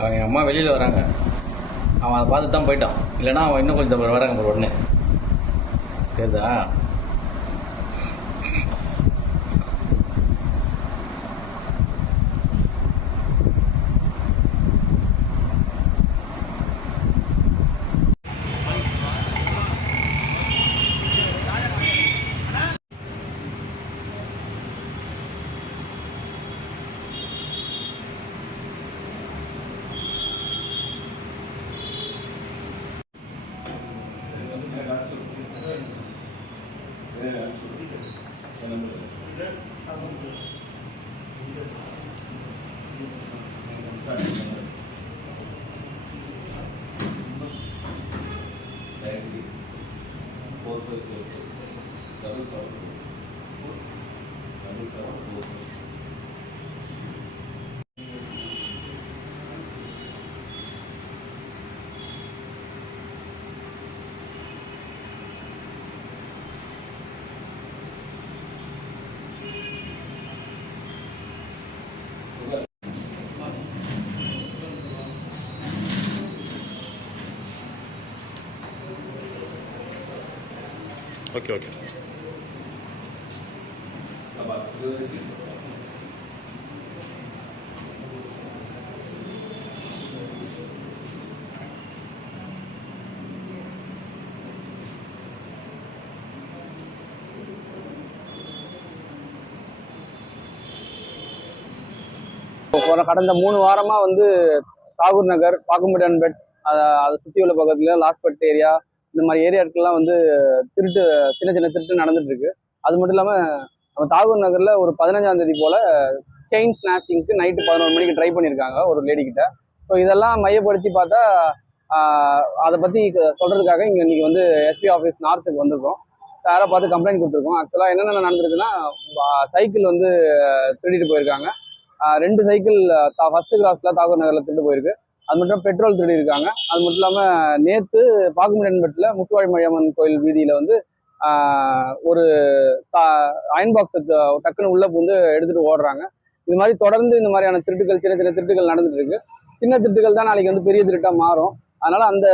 அவன் எங்கள் அம்மா வெளியில் வராங்க. அவன் அதை பார்த்துட்டு தான் போயிட்டான். இல்லைன்னா அவன் இன்னும் கொஞ்சம் வராங்க பாரு உடனே. Saritha four five four double seven four double seven four okay okay போன கடந்த மூணு வாரமா வந்து தாகூர் நகர் பாக்கும்படியான்பேட் அதை அதை சுற்றி உள்ள பக்கத்துல லாஸ்பட் ஏரியா இந்த மாதிரி ஏரியாக்கெல்லாம் வந்து திருட்டு சின்ன சின்ன திருட்டு நடந்துட்டு இருக்கு அது மட்டும் இல்லாமல் நம்ம தாகூர் நகரில் ஒரு பதினஞ்சாம் தேதி போல செயின் ஸ்நாச்சிங்க்கு நைட்டு பதினோரு மணிக்கு ட்ரை பண்ணியிருக்காங்க ஒரு லேடி கிட்ட. ஸோ இதெல்லாம் மையப்படுத்தி பார்த்தா அதை பற்றி சொல்கிறதுக்காக இங்கே இன்றைக்கி வந்து எஸ்பி ஆஃபீஸ் நார்த்துக்கு வந்திருக்கோம். சாரை பார்த்து கம்ப்ளைண்ட் கொடுத்துருக்கோம். ஆக்சுவலாக என்னென்ன நடந்திருக்குன்னா சைக்கிள் வந்து திருடிட்டு போயிருக்காங்க. ரெண்டு சைக்கிள் ஃபர்ஸ்ட் கிராஸில் தாகூர் நகரில் திருட்டு போயிருக்கு. அது மட்டும் பெட்ரோல் திருடி இருக்காங்க அது மட்டும் இல்லாமல் நேத்து பாகுமடியன்பட்டில் முத்துவாழி மழையம்மன் கோயில் வீதியில் வந்து ஒரு அயன் பாக்ஸை டக்குன்னு உள்ளே வந்து எடுத்துட்டு ஓடுறாங்க. இது மாதிரி தொடர்ந்து இந்த மாதிரியான திருட்டுகள் சின்ன சின்ன திருட்டுகள் நடந்துட்டு இருக்கு. சின்ன திருட்டுகள் தான் நாளைக்கு வந்து பெரிய திருட்டாக மாறும். அதனால அந்த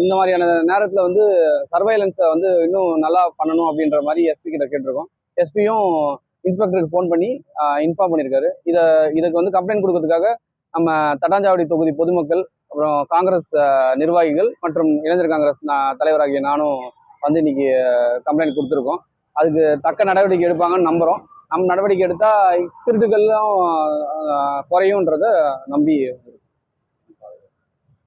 இந்த மாதிரியான நேரத்தில் வந்து சர்வைலன்ஸை வந்து இன்னும் நல்லா பண்ணணும் அப்படின்ற மாதிரி எஸ்பி கிட்ட கேட்டிருக்கோம். எஸ்பியும் இன்ஸ்பெக்டருக்கு ஃபோன் பண்ணி இன்ஃபார்ம் பண்ணியிருக்காரு. இதை இதுக்கு வந்து கம்ப்ளைண்ட் கொடுக்கறதுக்காக நம்ம தட்டாஞ்சாவடி தொகுதி பொதுமக்கள் அப்புறம் காங்கிரஸ் நிர்வாகிகள் மற்றும் இளைஞர் காங்கிரஸ் நான் தலைவராகிய நானும் வந்து இன்னைக்கு கம்ப்ளைண்ட் கொடுத்துருக்கோம். அதுக்கு தக்க நடவடிக்கை எடுப்பாங்கன்னு நம்புகிறோம் நம்ம நடவடிக்கை எடுத்தால் திருட்டுகள்லாம் அஹ், நம்பி